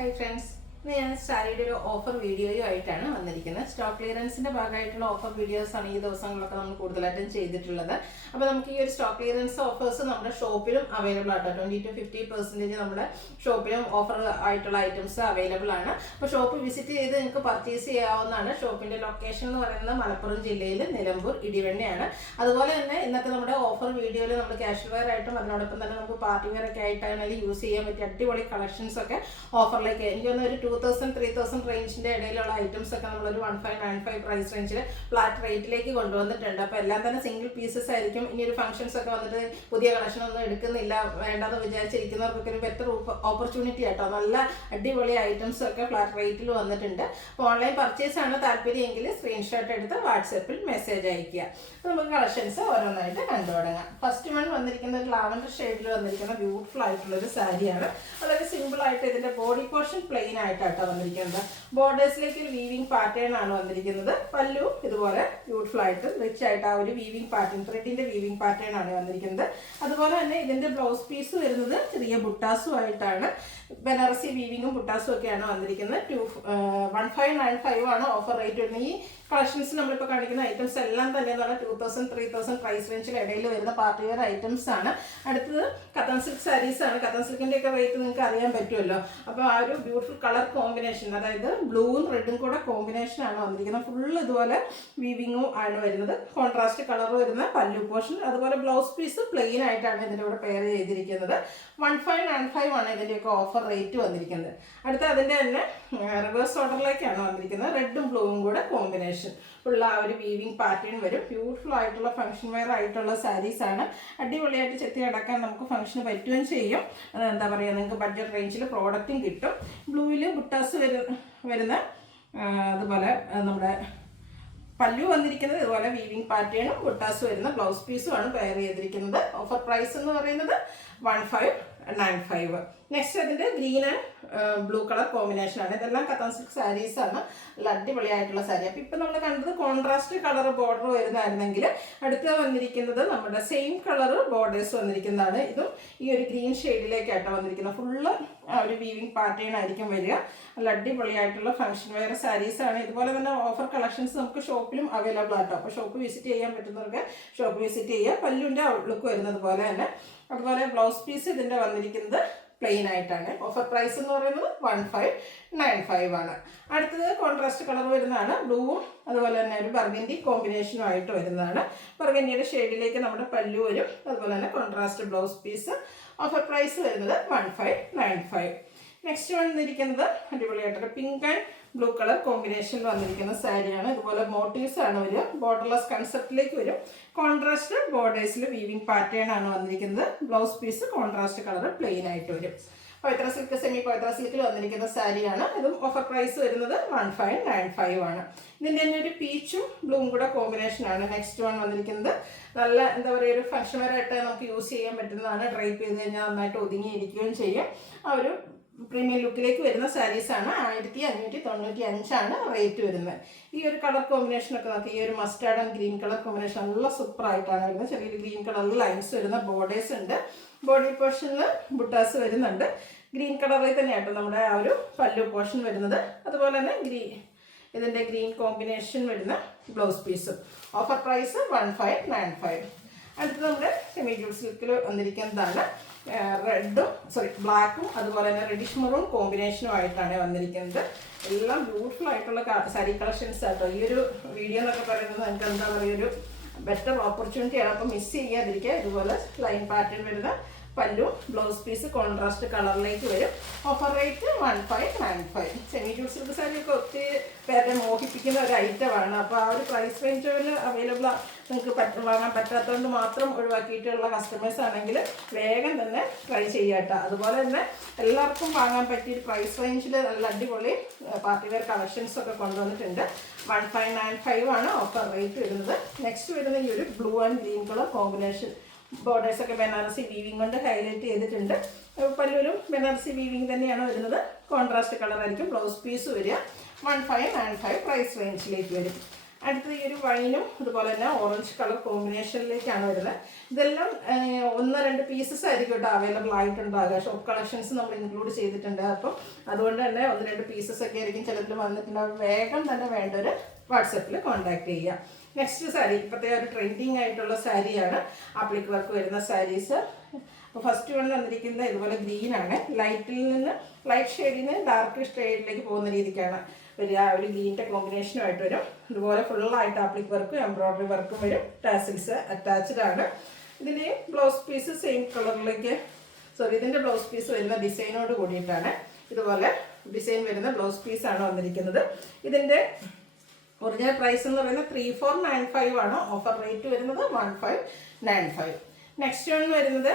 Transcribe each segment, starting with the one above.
Hi friends. ഇന്ന് ഞാൻ സാരിയുടെ ഒരു ഓഫർ വീഡിയോയും ആയിട്ടാണ് വന്നിരിക്കുന്നത്. സ്റ്റോക്ക് ക്ലിയറൻസിന്റെ ഭാഗമായിട്ടുള്ള ഓഫർ വീഡിയോസ് ആണ് ഈ ദിവസങ്ങളിലൊക്കെ നമ്മൾ കൂടുതലായിട്ടും ചെയ്തിട്ടുള്ളത്. അപ്പോൾ നമുക്ക് ഈ ഒരു സ്റ്റോക്ക് ക്ലിയറൻസ് ഓഫേഴ്സ് നമ്മുടെ ഷോപ്പിലും അവൈലബിൾ ആട്ടോ. 20-50% നമ്മുടെ ഷോപ്പിലും ഓഫർ ആയിട്ടുള്ള ഐറ്റംസ് അവൈലബിൾ ആണ്. അപ്പോൾ ഷോപ്പ് വിസിറ്റ് ചെയ്ത് നിങ്ങൾക്ക് പർച്ചേസ് ചെയ്യാവുന്നതാണ്. ഷോപ്പിന്റെ ലൊക്കേഷൻ എന്ന് പറയുന്നത് മലപ്പുറം ജില്ലയിൽ നിലമ്പൂർ ഇടിവണ്ണയാണ്. അതുപോലെ തന്നെ ഇന്നത്തെ നമ്മുടെ ഓഫർ വീഡിയോയിൽ നമ്മൾ കാഷ്വൽ വെയർ ആയിട്ടും അതിനോടൊപ്പം തന്നെ നമുക്ക് പാർട്ടി വെയർ ഒക്കെ ആയിട്ടാണെങ്കിൽ യൂസ് ചെയ്യാൻ പറ്റിയ അടിപൊളി കളക്ഷൻസ് ഒക്കെ ഓഫറിലേക്ക് എനിക്ക് തോന്നുന്നു ഒരു 2000-3000 റേഞ്ചിന്റെ ഇടയിലുള്ള ഐറ്റംസ് ഒക്കെ നമ്മളൊരു 1595 പ്രൈസ് റേഞ്ചിൽ ഫ്ലാറ്റ് റേറ്റിലേക്ക് കൊണ്ടുവന്നിട്ടുണ്ട്. അപ്പോൾ എല്ലാം തന്നെ സിംഗിൾ പീസസ് ആയിരിക്കും. ഇനി ഒരു ഫംഗ്ഷൻസ് ഒക്കെ വന്നിട്ട് പുതിയ കളക്ഷൻ ഒന്നും എടുക്കുന്നില്ല വേണ്ടെന്ന് വിചാരിച്ചിരിക്കുന്നവർക്കൊക്കെ ഒരു ബെറ്റർ ഓപ്പർച്യൂണിറ്റി ആട്ടോ. നല്ല അടിപൊളി ഐറ്റംസ് ഒക്കെ ഫ്ലാറ്റ് റേറ്റിൽ വന്നിട്ടുണ്ട്. അപ്പോൾ ഓൺലൈൻ പർച്ചേസ് ആണ് താല്പര്യമെങ്കിൽ സ്ക്രീൻഷോട്ട് എടുത്ത് വാട്സാപ്പിൽ മെസ്സേജ് അയക്കുക. അപ്പോൾ നമുക്ക് കളക്ഷൻസ് ഓരോന്നായിട്ട് കണ്ടു തുടങ്ങാം. ഫസ്റ്റ് വൺ വന്നിരിക്കുന്നത് ലാവൻഡർ ഷെയ്ഡിൽ വന്നിരിക്കുന്ന ബ്യൂട്ടിഫുൾ ആയിട്ടുള്ള ഒരു സാരിയാണ്. വളരെ സിമ്പിൾ ആയിട്ട് ഇതിന്റെ ബോഡി പോർഷൻ പ്ലെയിൻ ആയിട്ടാട്ടോ വന്നിരിക്കുന്നത്. ബോർഡേഴ്സിലേക്ക് ഒരു വീവിംഗ് പാറ്റേൺ ആണ് വന്നിരിക്കുന്നത്. പല്ലു ഇതുപോലെ ബ്യൂട്ടിഫുൾ ആയിട്ട് റിച്ച് ആയിട്ട് ആ ഒരു വീവിംഗ് പാറ്റേൺ ത്രെഡിന്റെ വീവിംഗ് പാറ്റേൺ ആണ് വന്നിരിക്കുന്നത്. അതുപോലെ തന്നെ ഇതിന്റെ ബ്ലൗസ് പീസ് വരുന്നത് ചെറിയ ബുട്ടാസും ആയിട്ടാണ്. ബനാറസി വീവിങ്ങും ബുട്ടാസും ഒക്കെയാണ് വന്നിരിക്കുന്നത്. 1595 ആണ് ഓഫർ റേറ്റ് വരുന്നത്. ഈ കളക്ഷൻസ് നമ്മളിപ്പോൾ കാണിക്കുന്ന ഐറ്റംസ് എല്ലാം തന്നെ 2000-3000 പ്രൈസ് റേഞ്ചിൽ ഇടയിൽ വരുന്ന പാർട്ടി വെയർ ഐറ്റംസ് ആണ്. അടുത്തത് കത്തൻ സിൽക്ക് സാരീസ് ആണ്. കത്തൻ സിൽക്കിന്റെ ഒക്കെ റേറ്റ് നിങ്ങൾക്ക് അറിയാൻ പറ്റുമല്ലോ. അപ്പോൾ ആ ഒരു ബ്യൂട്ടിഫുൾ കളർ കോമ്പിനേഷൻ, അതായത് ബ്ലൂവും റെഡും കൂടെ കോമ്പിനേഷൻ ആണ് വന്നിരിക്കുന്നത്. ഫുൾ ഇതുപോലെ വീവിങ്ങും ആണ് വരുന്നത്. കോൺട്രാസ്റ്റ് കളർ വരുന്ന പല്ലു പോർഷൻ, അതുപോലെ ബ്ലൗസ് പീസ് പ്ലെയിൻ ആയിട്ടാണ് ഇതിൻ്റെ കൂടെ പെയർ ചെയ്തിരിക്കുന്നത്. 1595 ആണ് ഇതിൻ്റെയൊക്കെ ഓഫർ റേറ്റ് വന്നിരിക്കുന്നത്. അടുത്ത അതിൻ്റെ തന്നെ റിവേഴ്സ് ഓർഡറിലേക്കാണ് വന്നിരിക്കുന്നത്. റെഡും ബ്ലൂവും കൂടെ കോമ്പിനേഷൻ ഉള്ള ആ ഒരു വീവിംഗ് പാറ്റേൺ വരും. ബ്യൂട്ടിഫുൾ ആയിട്ടുള്ള ഫംഗ്ഷൻ വെയർ ആയിട്ടുള്ള സാരീസ് ആണ്. അടിപൊളിയായിട്ട് ചെത്തി അടക്കാൻ നമുക്ക് ഫംഗ്ഷന് പറ്റുകയും ചെയ്യും. എന്താ പറയുക, നിങ്ങൾക്ക് ബഡ്ജറ്റ് റേഞ്ചിൽ പ്രോഡക്റ്റും കിട്ടും. ബ്ലൂവിൽ ബുട്ടാസ് വരുന്ന അതുപോലെ നമ്മുടെ പല്ലു വന്നിരിക്കുന്നത് ഇതുപോലെ വീവിംഗ് പാറ്റേണും ബുട്ടാസ് വരുന്ന ബ്ലൗസ് പീസും ആണ് പെയർ ചെയ്തിരിക്കുന്നത്. ഓഫർ പ്രൈസ് എന്ന് പറയുന്നത് 1595. നെക്സ്റ്റ് അതിൻ്റെ green and blue colour combination ആണ്. ഇതെല്ലാം കത്തൻ സിൽക്ക് സാരീസ് ആണ്. നല്ല അടിപൊളിയായിട്ടുള്ള സാരി. അപ്പോൾ ഇപ്പം നമ്മൾ കണ്ടത് കോൺട്രാസ്റ്റ് കളർ ബോർഡർ വരുന്നതായിരുന്നെങ്കിൽ അടുത്ത വന്നിരിക്കുന്നത് നമ്മുടെ സെയിം കളർ ബോർഡേഴ്സ് വന്നിരിക്കുന്നതാണ്. ഇതും ഈ ഒരു ഗ്രീൻ ഷെയ്ഡിലേക്കായിട്ടാണ് വന്നിരിക്കുന്നത്. ഫുള്ള് ഒരു വീവിംഗ് പാറ്റേൺ ആയിരിക്കും വരിക. നല്ല അടിപൊളിയായിട്ടുള്ള ഫംഗ്ഷൻ വെയർ സാരീസ് ആണ്. ഇതുപോലെ തന്നെ ഓഫർ കളക്ഷൻസ് നമുക്ക് ഷോപ്പിലും അവൈലബിൾ ആട്ടോ. അപ്പോൾ ഷോപ്പ് വിസിറ്റ് ചെയ്യാൻ പറ്റുന്നവർക്ക് ഷോപ്പ് വിസിറ്റ് ചെയ്യുക. പല്ലുവിൻ്റെ ഔട്ട്ലുക്ക് വരുന്നത് പോലെ തന്നെ. അതുപോലെ ബ്ലൗസ് പീസ് ഇതിൻ്റെ വന്നിരിക്കുന്നത് പ്ലെയിൻ ആയിട്ടാണ്. ഓഫർ പ്രൈസ് എന്ന് പറയുന്നത് 1595 ആണ്. അടുത്തത് കോൺട്രാസ്റ്റ് കളർ വരുന്നതാണ്. ബ്ലൂവും അതുപോലെ തന്നെ ഒരു ബർഗൻഡി കോമ്പിനേഷനും ആയിട്ട് വരുന്നതാണ്. ബർഗൻഡിയുടെ ഷെയ്ഡിലേക്ക് നമ്മുടെ പല്ലു വരും. അതുപോലെ തന്നെ contrast blouse piece. Offer price വരുന്നത് 1595. നെക്സ്റ്റ് വന്നിരിക്കുന്നത് അടിപൊളിയായിട്ടൊരു പിങ്ക് ആൻഡ് ബ്ലൂ കളർ കോമ്പിനേഷനിൽ വന്നിരിക്കുന്ന സാരിയാണ്. ഇതുപോലെ മോട്ടീവ്സ് ആണ് വരിക. ബോർഡർലെസ് കൺസെപ്റ്റിലേക്ക് വരും. കോൺട്രാസ്റ്റ് ബോർഡേഴ്സിൽ വീവിംഗ് പാറ്റേൺ ആണ് വന്നിരിക്കുന്നത്. Blouse piece contrast colour plain ആയിട്ട് വരും. പവിത്ര സിൽക്ക് സെമി പവിത്ര സിൽക്കിൽ വന്നിരിക്കുന്ന സാരിയാണ്. ഇതും ഓഫർ പ്രൈസ് വരുന്നത് 1595 ആണ്. ഇതിൻ്റെ തന്നെ ഒരു പീച്ചും ബ്ലൂവും കൂടെ കോമ്പിനേഷൻ ആണ്. നെക്സ്റ്റ് വൺ വന്നിരിക്കുന്നത് നല്ല എന്താ പറയുക ഒരു ഫംഗ്ഷൻ വെയർ ആയിട്ട് നമുക്ക് യൂസ് ചെയ്യാൻ പറ്റുന്നതാണ്. ഡ്രൈപ്പ് ചെയ്ത് കഴിഞ്ഞാൽ നന്നായിട്ട് ഒതുങ്ങിയിരിക്കുകയും ചെയ്യും. ആ ഒരു പ്രീമിയം ലുക്കിലേക്ക് വരുന്ന സാരീസാണ്. 1595 ആണ് റേറ്റ് വരുന്നത്. ഈ ഒരു കളർ കോമ്പിനേഷനൊക്കെ നോക്കി. ഈ ഒരു mustard and green colour combination നല്ല സൂപ്പർ ആയിട്ടാണ് വരുന്നത്. ചെറിയൊരു ഗ്രീൻ കളറിൽ ലൈൻസ് വരുന്ന ബോർഡേഴ്സ് ഉണ്ട്. ബോഡി പോർഷനിൽ ബുട്ടാസ് വരുന്നുണ്ട്. ഗ്രീൻ കളറിൽ തന്നെയാട്ടോ നമ്മുടെ ആ ഒരു പല്ലു പോർഷൻ വരുന്നത്. അതുപോലെ തന്നെ ഇതിൻ്റെ ഗ്രീൻ കോമ്പിനേഷൻ വരുന്ന ബ്ലൗസ് പീസും. Offer price 1595. അടുത്ത് നമ്മുടെ സെമി ജൂട്ട് സിൽക്കിൽ വന്നിരിക്കുന്നതാണ്. ബ്ലാക്കും അതുപോലെ തന്നെ റെഡിഷ് മെറൂൺ കോമ്പിനേഷനും ആയിട്ടാണ് വന്നിരിക്കുന്നത്. എല്ലാം ബ്യൂട്ടിഫുൾ ആയിട്ടുള്ള സാരി കളക്ഷൻസ് ആട്ടോ. ഈ ഒരു വീഡിയോ എന്നൊക്കെ പറയുന്നത് നമുക്ക് എന്താ പറയുക ഒരു ബെറ്റർ ഓപ്പർച്യൂണിറ്റിയാണ്. അപ്പോൾ മിസ് ചെയ്യാതിരിക്കുക. ഇതുപോലെ ലൈൻ പാറ്റേൺ വരുന്ന പല്ലു ബ്ലൗസ് പീസ് കോൺട്രാസ്റ്റ് കളറിലേക്ക് വരും. Offer rate 1595. Semi jute silk സാരിയൊക്കെ ഒത്തിരി പേരെ മോഹിപ്പിക്കുന്ന ഒരു ഐറ്റമാണ്. അപ്പോൾ ആ ഒരു പ്രൈസ് റേഞ്ചിൽ അവൈലബിൾ നിങ്ങൾക്ക് വാങ്ങാൻ പറ്റാത്തതുകൊണ്ട് മാത്രം ഒഴിവാക്കിയിട്ടുള്ള കസ്റ്റമേഴ്സ് ആണെങ്കിൽ വേഗം തന്നെ ട്രൈ ചെയ്യാട്ടോ. അതുപോലെ തന്നെ എല്ലാവർക്കും വാങ്ങാൻ പറ്റിയ പ്രൈസ് റേഞ്ചിൽ നല്ല അടിപൊളി പാർട്ടി വെയർ കളക്ഷൻസ് ഒക്കെ കൊണ്ടുവന്നിട്ടുണ്ട്. 1595 ആണ് ഓഫർ റേറ്റ് വരുന്നത്. നെക്സ്റ്റ് വരുന്ന ഈ ഒരു blue and green colour combination. ബോർഡേഴ്സൊക്കെ ബനാറസി വീവിംഗ് കൊണ്ട് ഹൈലൈറ്റ് ചെയ്തിട്ടുണ്ട്. പല്ലുവിലും ബനാറസി വീവിംഗ് തന്നെയാണ് വരുന്നത്. കോൺട്രാസ്റ്റ് കളർ ആയിരിക്കും ബ്ലൗസ് പീസ് വരിക. 1595 പ്രൈസ് റേഞ്ചിലേക്ക് വരും. അടുത്തത് ഈ ഒരു വൈനും അതുപോലെ തന്നെ ഓറഞ്ച് കളർ കോമ്പിനേഷനിലേക്കാണ് വരുന്നത്. ഇതെല്ലാം 1-2 പീസസ് ആയിരിക്കും കേട്ടോ അവൈലബിൾ ആയിട്ടുണ്ടാകുക. ഷോപ്പ് കളക്ഷൻസ് നമ്മൾ ഇൻക്ലൂഡ് ചെയ്തിട്ടുണ്ട്. അപ്പം അതുകൊണ്ട് തന്നെ 1-2 പീസസ് ഒക്കെ ആയിരിക്കും ചിലതിൽ വന്നിട്ടുണ്ടാവും. വേഗം തന്നെ വേണ്ടവർ വാട്സപ്പിൽ കോൺടാക്ട് ചെയ്യുക. നെക്സ്റ്റ് സാരി ഇപ്പോഴത്തെ ഒരു ട്രെൻഡിങ് ആയിട്ടുള്ള സാരിയാണ്. ആപ്ലിക് വർക്ക് വരുന്ന സാരീസ്. അപ്പോൾ ഫസ്റ്റ് വൺ വന്നിരിക്കുന്നത് ഇതുപോലെ ഗ്രീനാണ്. ലൈറ്റിൽ നിന്ന് ലൈറ്റ് ഷെയ്ഡിൽ നിന്ന് ഡാർക്ക് ഷെയ്ഡിലേക്ക് പോകുന്ന രീതിക്കാണ് വരിക. ഒരു ഗ്രീനിൻ്റെ കോമ്പിനേഷനുമായിട്ട് വരും. ഇതുപോലെ ഫുള്ളായിട്ട് ആപ്ലിക് വർക്കും എംബ്രോയ്ഡറി വർക്കും വരും. ടാസിൽസ് അറ്റാച്ച്ഡ് ആണ്. ഇതിൻ്റെ ബ്ലൗസ് പീസ് സെയിം കളറിലേക്ക് ഇതിൻ്റെ ബ്ലൗസ് പീസ് വരുന്ന ഡിസൈനോട് കൂടിയിട്ടാണ്. ഇതുപോലെ ഡിസൈൻ വരുന്ന ബ്ലൗസ് പീസാണ് വന്നിരിക്കുന്നത്. ഇതിൻ്റെ ഒറിജിനൽ പ്രൈസ് എന്ന് പറയുന്നത് 3495 ആണ്. ഓഫർ റേറ്റ് വരുന്നത് 1595. നെക്സ്റ്റ് വൺ വരുന്നത്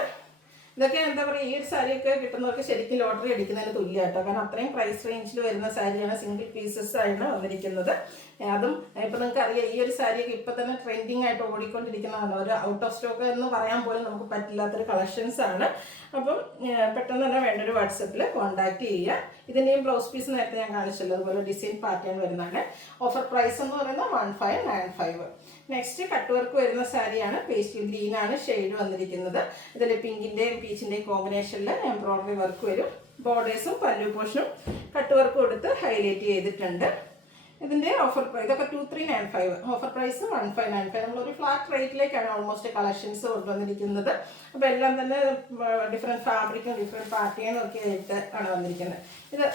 ഇതൊക്കെ എന്താ പറയുക, ഈ ഒരു സാരിയൊക്കെ കിട്ടുന്നവർക്ക് ശരിക്കും ലോട്ടറി അടിക്കുന്നതിന് തുല്യമായിട്ടോ. കാരണം അത്രയും പ്രൈസ് റേഞ്ചിൽ വരുന്ന സാരിയാണ്. സിംഗിൾ പീസസ് ആണ് വന്നിരിക്കുന്നത്. അതും ഇപ്പം നിങ്ങൾക്ക് അറിയാം, ഈ ഒരു സാരിയൊക്കെ ഇപ്പം തന്നെ ട്രെൻഡിങ് ആയിട്ട് ഓടിക്കൊണ്ടിരിക്കുന്നതാണ്. ഒരു ഔട്ട് ഓഫ് സ്റ്റോക്ക് എന്ന് പറയാൻ പോലും നമുക്ക് പറ്റില്ലാത്തൊരു കളക്ഷൻസ് ആണ്. അപ്പം പെട്ടെന്ന് തന്നെ വേണ്ടൊരു വാട്സപ്പിൽ കോൺടാക്ട് ചെയ്യുക. ഇതിൻ്റെയും ബ്ലൗസ് പീസ് നേരത്തെ ഞാൻ കാണിച്ചല്ലോ, അതുപോലെ ഡിസൈൻ പാറ്റേൺ വരുന്നതാണ്. ഓഫർ പ്രൈസ് എന്ന് പറയുന്നത് 1595. നെക്സ്റ്റ് കട്ട് വർക്ക് വരുന്ന സാരിയാണ്. പേസ്റ്റൽ ഗ്രീൻ ആണ് ഷെയ്ഡ് വന്നിരിക്കുന്നത്. ഇതിൽ പിങ്കിൻ്റെയും പീച്ചിൻ്റെയും കോമ്പിനേഷനിൽ എംബ്രോയ്ഡറി വർക്ക് വരും. ബോർഡേഴ്സും പല്ലു പോർഷനും കട്ട് വർക്ക് കൊടുത്ത് ഹൈലൈറ്റ് ചെയ്തിട്ടുണ്ട്. ഇതിൻ്റെ ഓഫർ പ്രൈസ് ഇതൊക്കെ 2395. Offer price 1595. നമ്മളൊരു ഫ്ലാറ്റ് റേറ്റിലേക്കാണ് ഓൾമോസ്റ്റ് കളക്ഷൻസ് കൊണ്ടുവന്നിരിക്കുന്നത്. അപ്പോൾ എല്ലാം തന്നെ ഡിഫറെൻറ്റ് ഫാബ്രിക്കും ഡിഫറെൻറ്റ് പാറ്റേണും ഒക്കെ ആയിട്ട് ആണ് വന്നിരിക്കുന്നത്. ഇത്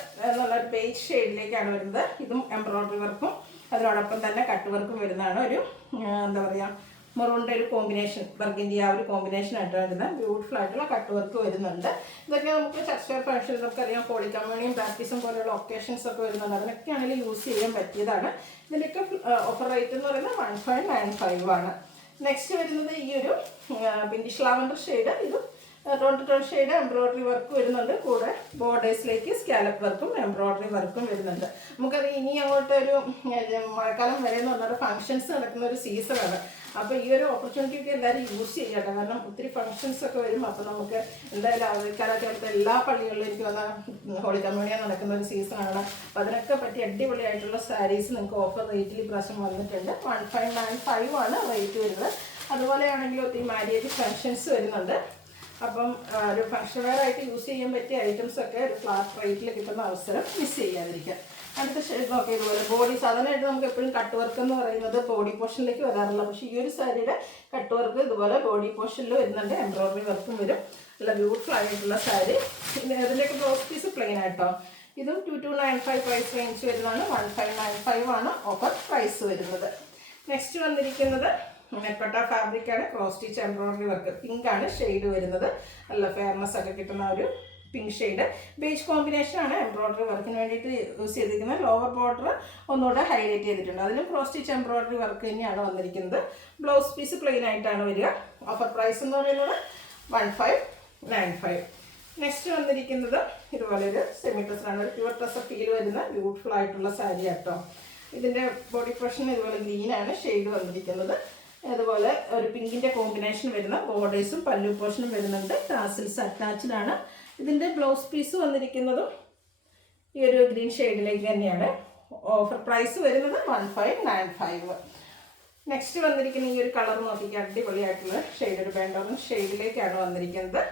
നല്ലൊരു ബേജ് ഷെയ്ഡിലേക്കാണ് വരുന്നത്. ഇതും എംബ്രോയ്ഡറി വർക്കും അതിനോടൊപ്പം തന്നെ കട്ട് വർക്കും വരുന്നതാണ്. ഒരു എന്താ പറയുക, മെറൂണിൻ്റെ ഒരു കോമ്പിനേഷൻ, ബർഗൻഡി ആ ഒരു കോമ്പിനേഷൻ ആയിട്ട് വരുന്നത്. ബ്യൂട്ടിഫുൾ ആയിട്ടുള്ള കട്ട് വർക്ക് വരുന്നുണ്ട്. ഇതൊക്കെ നമുക്ക് ചർച്ച ഫംഗ്ഷൻ, നമുക്കറിയാം ഹോളി കമ്മ്യൂണിയും ബാപ്റ്റിസം പോലെയുള്ള ഒക്കേഷൻസ് ഒക്കെ വരുന്നുണ്ട്. അതിനൊക്കെ ആണെങ്കിൽ യൂസ് ചെയ്യാൻ പറ്റിയതാണ്. ഇതിൻ്റെയൊക്കെ ഓഫർ റേറ്റ് എന്ന് പറയുന്നത് 1595 ആണ്. നെക്സ്റ്റ് വരുന്നത് ഈ ഒരു പിങ്കിഷ് ലാവൻഡർ ഷെയ്ഡ്. ഇത് ടോൺ ഷെയ്ഡ് എംബ്രോയ്ഡറി വർക്ക് വരുന്നുണ്ട്. കൂടെ ബോർഡേഴ്സിലേക്ക് സ്കാലപ്പ് വർക്കും എംബ്രോയ്ഡറി വർക്കും വരുന്നുണ്ട്. നമുക്കറിയാം ഇനി അങ്ങോട്ട് ഒരു മഴക്കാലം വരെ എന്ന് പറഞ്ഞാൽ ഫംഗ്ഷൻസ് നടക്കുന്ന ഒരു സീസണാണ്. അപ്പോൾ ഈ ഒരു ഓപ്പർച്യൂണിറ്റി ഒക്കെ എല്ലാവരും യൂസ് ചെയ്യട്ടെ. കാരണം ഒത്തിരി ഫംഗ്ഷൻസ് ഒക്കെ വരും. അപ്പോൾ നമുക്ക് എന്തായാലും അവധിക്കാലത്ത് എല്ലാ പള്ളികളിലും എനിക്ക് വന്ന ഹോളി കമ്മ്യൂണിയ നടക്കുന്ന ഒരു സീസണാണ്. അപ്പോൾ അതിനൊക്കെ പറ്റി അടിപൊളിയായിട്ടുള്ള സാരീസ് നിങ്ങൾക്ക് ഓഫർ റേറ്റിൽ ഇപ്രാവശ്യം വന്നിട്ടുണ്ട്. 1595 ആണ് റേറ്റ് വരുന്നത്. അതുപോലെയാണെങ്കിൽ ഒത്തിരി മാരേജ് ഫംഗ്ഷൻസ് വരുന്നുണ്ട്. അപ്പം ഒരു ഫംഗ്ഷൻ വെയർ ആയിട്ട് യൂസ് ചെയ്യാൻ പറ്റിയ ഐറ്റംസ് ഒക്കെ ഒരു ഫ്ലാറ്റ് റേറ്റിൽ കിട്ടുന്ന അവസരം മിസ് ചെയ്യാതിരിക്കുക. അടുത്ത ഷെയ്ഡ് നോക്കി ഇതുപോലെ ബോഡി സാധാരണയായിട്ട് നമുക്ക് എപ്പോഴും കട്ട് വർക്ക് എന്ന് പറയുന്നത് ബോഡി പോർഷനിലേക്ക് വരാറില്ല. പക്ഷേ ഈ ഒരു സാരിയുടെ കട്ട് വർക്ക് ഇതുപോലെ ബോഡി പോർഷനിൽ വരുന്നുണ്ട്. എംബ്രോയ്ഡറി വർക്കും വരും. നല്ല ബ്യൂട്ടിഫുൾ ആയിട്ടുള്ള സാരി. പിന്നെ അതിൻ്റെയൊക്കെ ബ്ലൗസ് പീസ് പ്ലെയിൻ ആയിട്ടോ. ഇതും 2295 പ്രൈസ് റേഞ്ച് വരുന്നതാണ്. 1595 ആണ് ഓഫർ പ്രൈസ് വരുന്നത്. നെക്സ്റ്റ് വന്നിരിക്കുന്നത് മെപ്പട്ട ഫാബ്രിക്കാണ്. Cross stitch embroidery work. Pink ആണ് ഷെയ്ഡ് വരുന്നത്. നല്ല ഫെയർനെസ് ഒക്കെ കിട്ടുന്ന ഒരു പിങ്ക് ഷെയ്ഡ്. ബേജ് കോമ്പിനേഷനാണ് എംബ്രോയ്ഡറി വർക്കിന് വേണ്ടിയിട്ട് യൂസ് ചെയ്തിരിക്കുന്നത്. ലോവർ ബോർഡർ ഒന്നുകൂടെ ഹൈലൈറ്റ് ചെയ്തിട്ടുണ്ട്. അതിലും ക്രോസ് സ്റ്റിച്ച് എംബ്രോയ്ഡറി വർക്ക് തന്നെയാണ് വന്നിരിക്കുന്നത്. ബ്ലൗസ് പീസ് പ്ലെയിൻ ആയിട്ടാണ് വരിക. ഓഫർ പ്രൈസ് എന്ന് പറയുന്നത് 1595. നെക്സ്റ്റ് വന്നിരിക്കുന്നത് ഇതുപോലെ ഒരു സെമി ഡ്രസ്സാണ്. ഒരു പ്യുവർ ഡ്രസ്സ് ഫീൽ വരുന്ന ബ്യൂട്ടിഫുൾ ആയിട്ടുള്ള സാരി കേട്ടോ. ഇതിൻ്റെ ബോഡി പോർഷൻ ഇതുപോലെ ഗ്രീനാണ് ഷെയ്ഡ് വന്നിരിക്കുന്നത്. അതുപോലെ ഒരു പിങ്കിൻ്റെ കോമ്പിനേഷൻ വരുന്ന ബോർഡേഴ്സും പല്ലു പോർഷനും വരുന്നുണ്ട്. ടാസിൽസ് അറ്റാച്ച്ഡ് ആണ്. ഇതിൻ്റെ ബ്ലൗസ് പീസ് വന്നിരിക്കുന്നതും ഈ ഒരു ഗ്രീൻ ഷെയ്ഡിലേക്ക് തന്നെയാണ്. ഓഫർ പ്രൈസ് വരുന്നത് 1595. നെക്സ്റ്റ് വന്നിരിക്കുന്ന ഈ ഒരു കളർ നോക്കിക്കാൻ അടിപൊളിയായിട്ടുള്ള ഷെയ്ഡ്, ഒരു ബെൻഡോറൻ ഷെയ്ഡിലേക്കാണ് വന്നിരിക്കുന്നത്.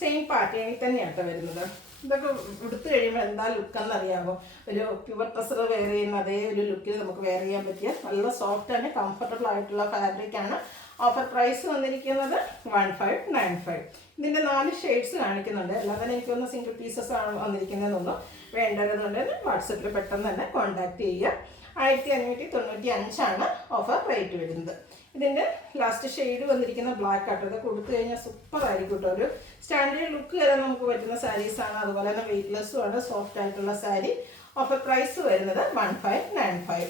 സെയിം പാറ്റേണിൽ തന്നെയാണ് വരുന്നത്. ഇതൊക്കെ എടുത്തു കഴിയുമ്പോൾ എന്താ ലുക്കെന്ന് അറിയാമോ? ഒരു പ്യുവർ ഡ്രസ്സർ വെയർ ചെയ്യുന്ന അതേ ഒരു ലുക്കിൽ നമുക്ക് വെയർ ചെയ്യാൻ പറ്റിയ നല്ല സോഫ്റ്റ് ആൻഡ് കംഫർട്ടബിൾ ആയിട്ടുള്ള ഫാബ്രിക്കാണ്. ഓഫർ പ്രൈസ് വന്നിരിക്കുന്നത് 1595. ഇതിൻ്റെ 4 ഷെയ്ഡ്സ് കാണിക്കുന്നുണ്ട്. എല്ലാം തന്നെ എനിക്കൊന്ന് സിംഗിൾ പീസസ് ആണ് വന്നിരിക്കുന്നതെന്നൊന്നും വേണ്ടതെന്നുണ്ടെങ്കിൽ വാട്സപ്പിൽ പെട്ടെന്ന് തന്നെ കോൺടാക്ട് ചെയ്യുക. 1595 ആണ് ഓഫർ റേറ്റ് വരുന്നത്. ഇതിൻ്റെ ലാസ്റ്റ് ഷെയ്ഡ് വന്നിരിക്കുന്ന ബ്ലാക്ക് ആട്ടോ. ഇതൊക്കെ കൊടുത്തു കഴിഞ്ഞാൽ സൂപ്പർ ആയിരിക്കും കേട്ടോ. ഒരു സ്റ്റാൻഡേർഡ് ലുക്ക് വരാൻ നമുക്ക് പറ്റുന്ന സാരീസാണ്. അതുപോലെ തന്നെ വെയ്റ്റ്ലെസ്സും ആണ്, സോഫ്റ്റ് ആയിട്ടുള്ള സാരി. ഓഫർ പ്രൈസ് വരുന്നത് 1595.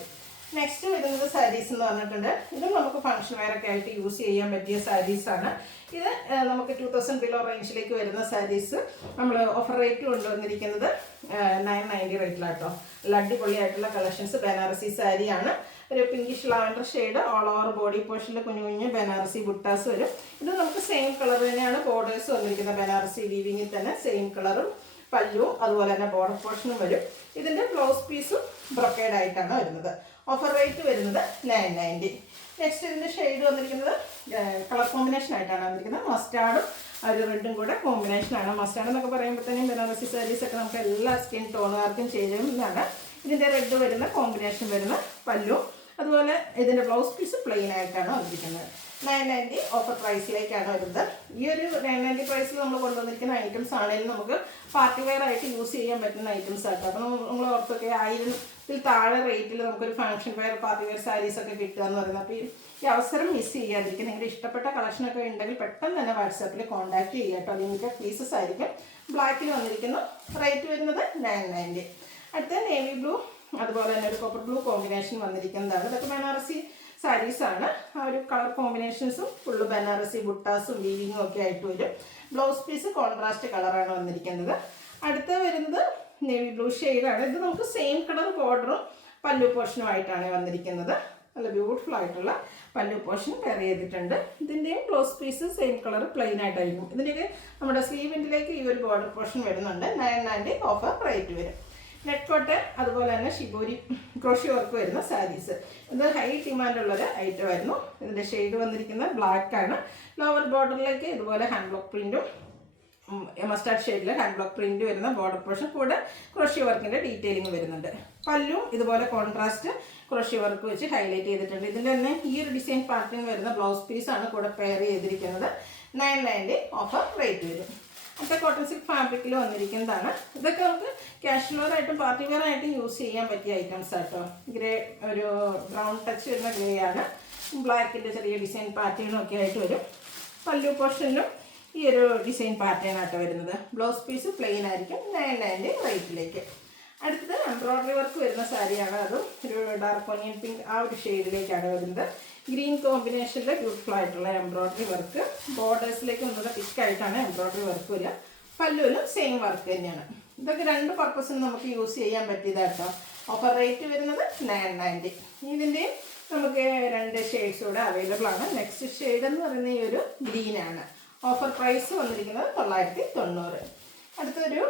നെക്സ്റ്റ് വരുന്നത് സാരീസ് എന്ന് പറഞ്ഞിട്ടുണ്ട്. ഇതും നമുക്ക് ഫംഗ്ഷൻ വെയർ ഒക്കെ ആയിട്ട് യൂസ് ചെയ്യാൻ പറ്റിയ സാരീസാണ്. ഇത് നമുക്ക് 2000 ബിലോ റേഞ്ചിലേക്ക് വരുന്ന സാരീസ് നമ്മൾ ഓഫർ റേറ്റ് കൊണ്ടുവന്നിരിക്കുന്നത് 990 റേറ്റിലാട്ടോ. നല്ല അടിപൊളിയായിട്ടുള്ള കളക്ഷൻസ്. ബനാറസി സാരിയാണ്. ഒരു pinkish lavender shade. All over body പോർഷനിൽ കുഞ്ഞു കുഞ്ഞ് ബനാറസി ബുട്ടാസ് വരും. ഇത് നമുക്ക് സെയിം കളർ തന്നെയാണ് ബോർഡേഴ്സ് വന്നിരിക്കുന്നത്. ബനാറസി വീവിങ്ങിൽ തന്നെ സെയിം കളറും പല്ലുവും അതുപോലെ തന്നെ ബോർഡർ പോർഷനും വരും. ഇതിൻ്റെ ബ്ലൗസ് പീസും ബ്രൊക്കേഡ് ആയിട്ടാണ് വരുന്നത്. ഓഫർ റേറ്റ് വരുന്നത് 990. നെക്സ്റ്റ് ഇതിൻ്റെ ഷെയ്ഡ് വന്നിരിക്കുന്നത് കളർ കോമ്പിനേഷൻ ആയിട്ടാണ് വന്നിരിക്കുന്നത്. മസ്റ്റാർഡും ഒരു റെഡും കൂടെ കോമ്പിനേഷനാണ്. മസ്റ്റാർഡ് എന്നൊക്കെ പറയുമ്പോഴത്തേനും ബനാറസി സാരീസൊക്കെ നമുക്ക് എല്ലാ സ്കിൻ ടോണുകാർക്കും ചെയ്യുന്നതാണ്. ഇതിൻ്റെ റെഡ് വരുന്ന കോമ്പിനേഷൻ വരുന്ന പല്ലും അതുപോലെ ഇതിൻ്റെ ബ്ലൗസ് പീസ് പ്ലെയിൻ ആയിട്ടാണ് വന്നിരിക്കുന്നത്. 990 ഓഫർ പ്രൈസിലേക്കാണ് വരുന്നത്. ഈ ഒരു 990 പ്രൈസിൽ നമ്മൾ കൊണ്ടുവന്നിരിക്കുന്ന ഐറ്റംസ് ആണെങ്കിലും നമുക്ക് പാർട്ടി വെയർ ആയിട്ട് യൂസ് ചെയ്യാൻ പറ്റുന്ന ഐറ്റംസ് ആട്ടോ. അപ്പോൾ നമ്മൾ ഓർത്തൊക്കെ 1000-ൽ താഴെ റേറ്റിൽ നമുക്കൊരു ഫംഗ്ഷൻ വെയർ പാർട്ടി വെയർ സാരീസൊക്കെ കിട്ടുക എന്ന് പറയുന്നത്. അപ്പോൾ ഈ അവസരം മിസ് ചെയ്യാതിരിക്കും. നിങ്ങളുടെ ഇഷ്ടപ്പെട്ട കളക്ഷനൊക്കെ ഉണ്ടെങ്കിൽ പെട്ടെന്ന് തന്നെ വാട്സാപ്പിൽ കോൺടാക്ട് ചെയ്യുക കേട്ടോ. ലിമിറ്റഡ് പീസസ് ആയിരിക്കും. ബ്ലാക്കിൽ വന്നിരിക്കുന്നു. റേറ്റ് വരുന്നത് 990. അടുത്ത നേവി ബ്ലൂ അതുപോലെ തന്നെ ഒരു കോപ്പർ ബ്ലൂ കോമ്പിനേഷൻ വന്നിരിക്കുന്നതാണ്. ഇതൊക്കെ ബനാറസി സാരീസാണ്. ആ ഒരു കളർ കോമ്പിനേഷൻസും ഫുള്ള് ബനാറസി ബുട്ടാസും വീവിങ്ങും ഒക്കെ ആയിട്ട് വരും. ബ്ലൗസ് പീസ് കോൺട്രാസ്റ്റ് കളറാണ് വന്നിരിക്കുന്നത്. അടുത്ത വരുന്നത് നേവി ബ്ലൂ ഷെയ്ഡാണ്. ഇത് നമുക്ക് സെയിം കളർ ബോർഡറും പല്ലു പോർഷനുമായിട്ടാണ് വന്നിരിക്കുന്നത്. നല്ല ബ്യൂട്ടിഫുൾ ആയിട്ടുള്ള പല്ലു പോർഷൻ പെയർ ചെയ്തിട്ടുണ്ട്. ഇതിൻ്റെയും blouse piece same colour plain ആയിട്ടായിരിക്കും. ഇതിൻ്റെയൊക്കെ നമ്മുടെ സ്ലീവിൻ്റിലേക്ക് ഈ ഒരു ബോർഡർ പോർഷൻ വരുന്നുണ്ട്. 990 ഓഫർ റേറ്റ് വരും. നെറ്റ് കോട്ടൺ അതുപോലെ തന്നെ ഷിബോരി ക്രോഷി വർക്ക് വരുന്ന സാരീസ്. ഇത് ഹൈ ഡിമാൻഡുള്ളൊരു ഐറ്റം ആയിരുന്നു. ഇതിൻ്റെ ഷെയ്ഡ് വന്നിരിക്കുന്നത് ബ്ലാക്കാണ്. ലോവർ ബോർഡറിലേക്ക് ഇതുപോലെ ഹാൻഡ് ബ്ലോക്ക് പ്രിൻറ്റും മസ്റ്റാർഡ് ഷെയ്ഡിൽ ഹാൻഡ് ബ്ലോക്ക് പ്രിൻറ്റ് വരുന്ന ബോർഡർ പോർഷൻ കൂടെ ക്രോഷി വർക്കിൻ്റെ ഡീറ്റെയിലിംഗ് വരുന്നുണ്ട്. പല്ലും ഇതുപോലെ കോൺട്രാസ്റ്റ് ക്രോഷി വർക്ക് വെച്ച് ഹൈലൈറ്റ് ചെയ്തിട്ടുണ്ട്. ഇതിൻ്റെ തന്നെ ഈ ഒരു ഡിസൈൻ പാറ്റേൺ വരുന്ന ബ്ലൗസ് പീസാണ് കൂടെ പെയർ ചെയ്തിരിക്കുന്നത്. 990 ഓഫർ റേറ്റ് വരും. അടുത്ത കോട്ടൺ സിൽക്ക് ഫാബ്രിക്കിൽ വന്നിരിക്കുന്നതാണ്. ഇതൊക്കെ നമുക്ക് കാഷ്വൽ വെയർ ആയിട്ടും പാർട്ടി വെയർ ആയിട്ടും യൂസ് ചെയ്യാൻ പറ്റിയ ഐറ്റംസ് ആട്ടോ. ഗ്രേ ഒരു ബ്രൗൺ ടച്ച് വരുന്ന ഗ്രേ ആണ്. ബ്ലാക്കിൻ്റെ ചെറിയ ഡിസൈൻ പാറ്റേണും ഒക്കെ ആയിട്ട് വരും. പല്ലു പോർഷനിലും ഈ ഒരു ഡിസൈൻ പാറ്റേൺ ആട്ടോ വരുന്നത്. ബ്ലൗസ് പീസ് പ്ലെയിൻ ആയിരിക്കും. 990 റേറ്റിലേക്ക്. അടുത്തത് എംബ്രോയ്ഡറി വർക്ക് വരുന്ന സാരിയാണ്. അതും ഒരു ഡാർക്ക് ഓണിയൻ പിങ്ക് ആ ഒരു ഷെയ്ഡിലേക്കാണ് വരുന്നത്. ഗ്രീൻ കോമ്പിനേഷനിൽ ബ്യൂട്ടിഫുൾ ആയിട്ടുള്ള എംബ്രോയ്ഡറി വർക്ക്. ബോർഡേഴ്സിലേക്ക് ഒന്നുകൂടെ തിക്കായിട്ടാണ് എംബ്രോയ്ഡറി വർക്ക് വരിക. പല്ലുവിലും സെയിം വർക്ക് തന്നെയാണ്. ഇതൊക്കെ രണ്ട് പർപ്പസിന് നമുക്ക് യൂസ് ചെയ്യാൻ പറ്റിയതാട്ടോ. ഓഫർ റേറ്റ് വരുന്നത് 990. ഇതിൻ്റെ നമുക്ക് 2 ഷെയ്ഡ്സ് കൂടെ അവൈലബിൾ ആണ്. നെക്സ്റ്റ് ഷെയ്ഡ് എന്ന് പറയുന്ന ഈ ഒരു ഗ്രീനാണ്. ഓഫർ പ്രൈസ് വന്നിരിക്കുന്നത് 990. അടുത്തൊരു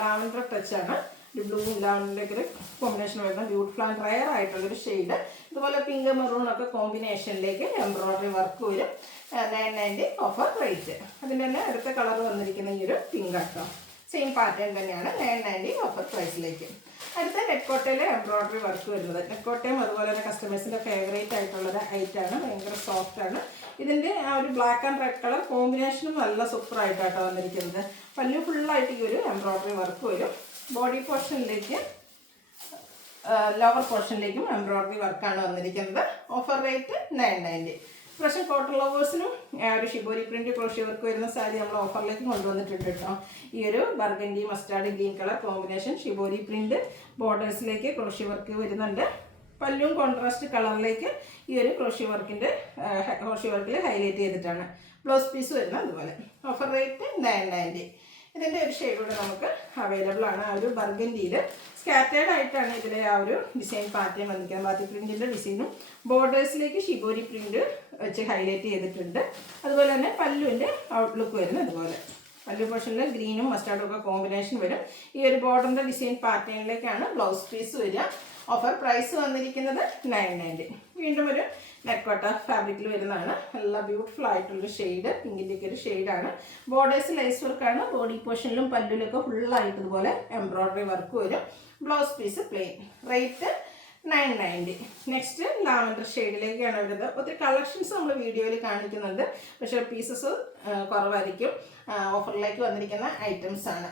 ലാവൻഡർ ടച്ചാണ്. ഒരു ബ്ലൂ ലാവൻഡറിലേക്ക് ഒരു കോമ്പിനേഷൻ വരുന്ന ബ്യൂട്ടിഫുൾ ആൻഡ് റയർ ആയിട്ടുള്ളൊരു ഷെയ്ഡ്. ഇതുപോലെ പിങ്ക് മെറൂൺ ഒക്കെ കോമ്പിനേഷനിലേക്ക് എംബ്രോയ്ഡറി വർക്ക് വരും. 990 ഓഫർ റേറ്റ്. അതിൻ്റെ തന്നെ അടുത്ത കളർ വന്നിരിക്കുന്ന ഈ ഒരു പിങ്ക് ആട്ടോ. സെയിം പാറ്റേൺ തന്നെയാണ്. 990 ഓഫർ പ്രൈസിലേക്ക്. അടുത്ത നെറ്റ്കോട്ടയിൽ എംബ്രോയ്ഡറി വർക്ക് വരുന്നത്. നെറ്റ്കോട്ടയും അതുപോലെ തന്നെ കസ്റ്റമേഴ്സിൻ്റെ ഫേവറേറ്റ് ആയിട്ടുള്ളൊരു ഐറ്റാണ്. ഭയങ്കര സോഫ്റ്റാണ്. ഇതിൻ്റെ ആ ഒരു ബ്ലാക്ക് ആൻഡ് റെഡ് കളർ കോമ്പിനേഷനും നല്ല സൂപ്പറായിട്ടാണ് വന്നിരിക്കുന്നത്. പല്ലു ഫുള്ളായിട്ട് ഈ ഒരു എംബ്രോയ്ഡറി വർക്ക് വരും. ബോഡി പോർഷനിലേക്ക് ലോവർ പോർഷനിലേക്കും എംബ്രോയ്ഡറി വർക്കാണ് വന്നിരിക്കുന്നത്. Offer rate 990. പ്രശ്നം കോട്ടൺ ലവേഴ്സിനും ഒരു ഷിബോരി പ്രിൻറ്റ് ക്രോഷി വർക്ക് വരുന്ന സാരി നമ്മൾ ഓഫറിലേക്ക് കൊണ്ടുവന്നിട്ടുണ്ട് കേട്ടോ. ഈ ഒരു burgundy mustard green colour combination shibori print ബോർഡേഴ്സിലേക്ക് ക്രോഷി വർക്ക് വരുന്നുണ്ട്. പല്ലും കോൺട്രാസ്റ്റ് കളറിലേക്ക് ഈ ഒരു ക്രോഷി വർക്കിൽ ഹൈലൈറ്റ് ചെയ്തിട്ടാണ്. ബ്ലൗസ് പീസ് വരുന്നത് അതുപോലെ. Offer rate 990. ഇതിൻ്റെ ഒരു ഷെയ്ഡ് കൂടെ നമുക്ക് അവൈലബിൾ ആണ്. ആ ഒരു ബർഗൻഡിയിൽ സ്കാറ്റേർഡ് ആയിട്ടാണ് ഇതിലെ ആ ഒരു ഡിസൈൻ പാറ്റേൺ വന്നിരിക്കുന്നത്. ബാത്തി പ്രിൻറ്റിൻ്റെ ഡിസൈനും ബോർഡേഴ്സിലേക്ക് ഷിബോരി പ്രിൻറ്റ് വെച്ച് ഹൈലൈറ്റ് ചെയ്തിട്ടുണ്ട്. അതുപോലെ തന്നെ പല്ലുവിൻ്റെ ഔട്ട്ലുക്ക് വരുന്നത് അതുപോലെ. പല്ലു പോർഷനിൽ ഗ്രീനും മസ്റ്റാർഡും ഒക്കെ കോമ്പിനേഷൻ വരും. ഈ ഒരു ബോർഡറിൻ്റെ ഡിസൈൻ പാറ്റേണിലേക്കാണ് ബ്ലൗസ് പീസ് വരിക. ഓഫർ പ്രൈസ് വന്നിരിക്കുന്നത് 990. വീണ്ടും ഒരു നെറ്റ്കോട്ട ഫാബ്രിക്കിൽ വരുന്നതാണ്. നല്ല ബ്യൂട്ടിഫുൾ ആയിട്ടുള്ളൊരു ഷെയ്ഡ്. പിങ്കിൻ്റെയൊക്കെ ഒരു ഷെയ്ഡാണ്. ബോർഡേഴ്സ് ലൈസ് വർക്കാണ്. ബോഡി പോർഷനിലും പല്ലുവിലൊക്കെ ഫുള്ളായിട്ട് ഇതുപോലെ എംബ്രോയ്ഡറി വർക്ക് വരും. Blouse piece plain. Rate 990. Next lavender ഷെയ്ഡിലേക്കാണ് വരുന്നത്. ഒത്തിരി കളക്ഷൻസ് നമ്മൾ വീഡിയോയിൽ കാണിക്കുന്നുണ്ട്. പക്ഷേ പീസസ് കുറവായിരിക്കും. ഓഫറിലേക്ക് വന്നിരിക്കുന്ന ഐറ്റംസ് ആണ്.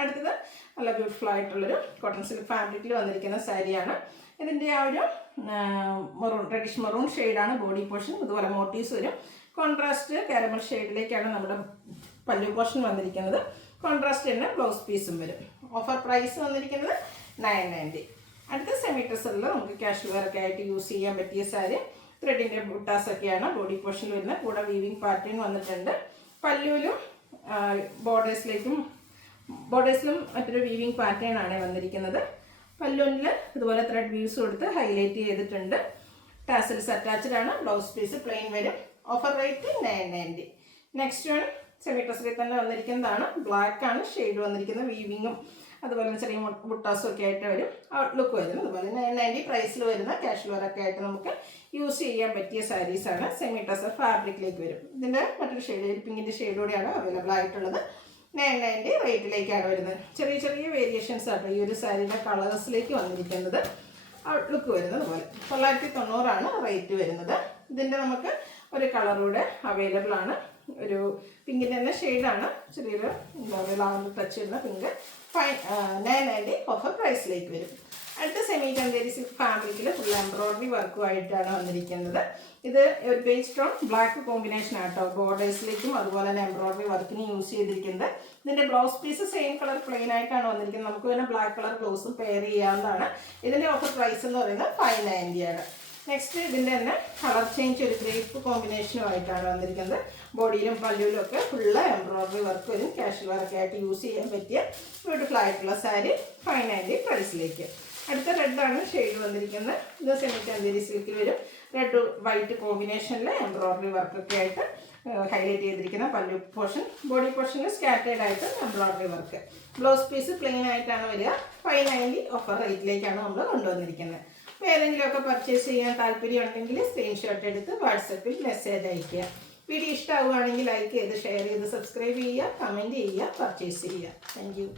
അടുത്തത് നല്ല ബ്യൂട്ടിഫുൾ ആയിട്ടുള്ളൊരു കോട്ടൺ സിൽക്ക് ഫാബ്രിക്കിൽ വന്നിരിക്കുന്ന സാരിയാണ്. ഇതിൻ്റെ ആ ഒരു മെറൂൺ റെഡിഷ് മെറൂൺ ഷെയ്ഡാണ് ബോഡി പോർഷൻ. ഇതുപോലെ മോട്ടീവ്സ് വരും. കോൺട്രാസ്റ്റ് കാരമൽ ഷെയ്ഡിലേക്കാണ് നമ്മുടെ പല്ലു പോർഷൻ വന്നിരിക്കുന്നത്. കോൺട്രാസ്റ്റ് തന്നെ ബ്ലൗസ് പീസും വരും. ഓഫർ പ്രൈസ് വന്നിരിക്കുന്നത് 990. അടുത്ത സെമി ടെസറിൽ നമുക്ക് കാഷ്വൽ വെയർ ഒക്കെ ആയിട്ട് യൂസ് ചെയ്യാൻ പറ്റിയ സാരി. ത്രെഡിൻ്റെ ബുട്ടാസൊക്കെയാണ് ബോഡി പോർഷനിൽ വരുന്നത്. കൂടെ വീവിങ് പാറ്റേൺ വന്നിട്ടുണ്ട്. പല്ലുവിലും ബോർഡേഴ്സിലും മറ്റൊരു വീവിങ് പാറ്റേൺ ആണ് വന്നിരിക്കുന്നത്. പല്ലുവിൽ ഇതുപോലെ ത്രെഡ് വീവ്സ് കൊടുത്ത് ഹൈലൈറ്റ് ചെയ്തിട്ടുണ്ട്. ടാസൽസ് അറ്റാച്ച്ഡ് ആണ്. ബ്ലൗസ് പീസ് പ്ലെയിൻ വരും. Offer rate 990. Next one semi ടസറിൽ തന്നെ വന്നിരിക്കുന്നതാണ്. ബ്ലാക്ക് ആണ് ഷെയ്ഡ് വന്നിരിക്കുന്നത്. വീവിങ്ങും അതുപോലെ തന്നെ ചെറിയ മുട്ടാസും ഒക്കെ ആയിട്ട് വരും ലുക്ക് വരുന്നത്. അതുപോലെ 990 പ്രൈസിൽ വരുന്ന കാഷ്വൽ വെയറൊക്കെ ആയിട്ട് നമുക്ക് യൂസ് ചെയ്യാൻ പറ്റിയ സാരീസാണ്. സെമി ടസർ ഫാബ്രിക്കിലേക്ക് വരും. ഇതിൻ്റെ മറ്റൊരു ഷെയ്ഡ് പിങ്കിൻ്റെ ഷെയ്ഡോടെയാണ് അവൈലബിൾ ആയിട്ടുള്ളത്. 990 റേറ്റിലേക്കാണ് വരുന്നത്. ചെറിയ ചെറിയ വേരിയേഷൻസ് ആട്ടോ ഈ ഒരു സാരിയുടെ കളേഴ്സിലേക്ക് വന്നിരിക്കുന്നത്. ലുക്ക് വരുന്നത് പോലെ 990 റേറ്റ് വരുന്നത്. ഇതിൻ്റെ നമുക്ക് ഒരു കളറൂടെ അവൈലബിൾ ആണ്. ഒരു പിങ്കിൻ്റെ തന്നെ ഷെയ്ഡാണ്. ചെറിയൊരു എന്താ പറയുക ലാവൻഡർ ടച്ച് വരുന്ന പിങ്ക്. 990 ഓഫർ പ്രൈസിലേക്ക് വരും. അടുത്ത സെമി ചന്തേരി സിൽക്ക് ഫാബ്രിക്കിൽ ഫുൾ എംബ്രോയിഡറി വർക്കുമായിട്ടാണ് വന്നിരിക്കുന്നത്. ഇത് ഒരു ബേസ്ഡ് ഓൺ ബ്ലാക്ക് കോമ്പിനേഷൻ ആട്ടോ. ബോർഡേഴ്സിലേക്കും അതുപോലെ തന്നെ എംബ്രോയിഡറി വർക്കിന് യൂസ് ചെയ്തിരിക്കുന്നത്. ഇതിൻ്റെ blouse piece same colour plain ആയിട്ടാണ് വന്നിരിക്കുന്നത്. നമുക്ക് തന്നെ ബ്ലാക്ക് കളർ ബ്ലൗസും പെയർ ചെയ്യാവുന്നതാണ്. ഇതിൻ്റെ ഓഫർ പ്രൈസ് എന്ന് പറയുന്നത് 590 ആണ്. നെക്സ്റ്റ് ഇതിൻ്റെ തന്നെ കളർ ചേഞ്ച് ഒരു ഗ്രേപ്പ് കോമ്പിനേഷനുമായിട്ടാണ് വന്നിരിക്കുന്നത്. ബോഡിയിലും പല്ലുവിലും ഒക്കെ ഫുള്ള് എംബ്രോയിഡറി വർക്ക് വരും. കാഷ്വൽ വെയറൊക്കെ ആയിട്ട് യൂസ് ചെയ്യാൻ പറ്റിയ ബ്യൂട്ടിഫുൾ ആയിട്ടുള്ള സാരി 590 പ്രൈസിലേക്ക്. അടുത്ത റെഡാണ് ഷെയ്ഡ് വന്നിരിക്കുന്നത്. ഇത് സെമി ചന്തേരി സിൽക്കിൽ വരും. റെഡ് വൈറ്റ് കോമ്പിനേഷനിൽ എംബ്രോയിഡറി വർക്കൊക്കെ ആയിട്ട് ഹൈലൈറ്റ് ചെയ്തിരിക്കുന്ന പല്ലു പോർഷൻ. ബോഡി പോർഷനിൽ സ്കാറ്റേഡ് ആയിട്ട് embroidery work. Blouse piece plain ആയിട്ടാണ് വരിക. 590 ഓഫർ റേറ്റിലേക്കാണ് നമ്മൾ കൊണ്ടുവന്നിരിക്കുന്നത്. അപ്പോൾ ഏതെങ്കിലുമൊക്കെ പർച്ചേസ് ചെയ്യാൻ താല്പര്യം ഉണ്ടെങ്കിൽ സ്ക്രീൻഷോട്ട് എടുത്ത് വാട്സപ്പിൽ മെസ്സേജ് അയയ്ക്കുക. വീഡിയോ ഇഷ്ടമാവുകയാണെങ്കിൽ ലൈക്ക് ചെയ്ത് ഷെയർ ചെയ്ത് സബ്സ്ക്രൈബ് ചെയ്യുക, കമൻറ്റ് ചെയ്യുക, പർച്ചേസ് ചെയ്യുക. Thank you.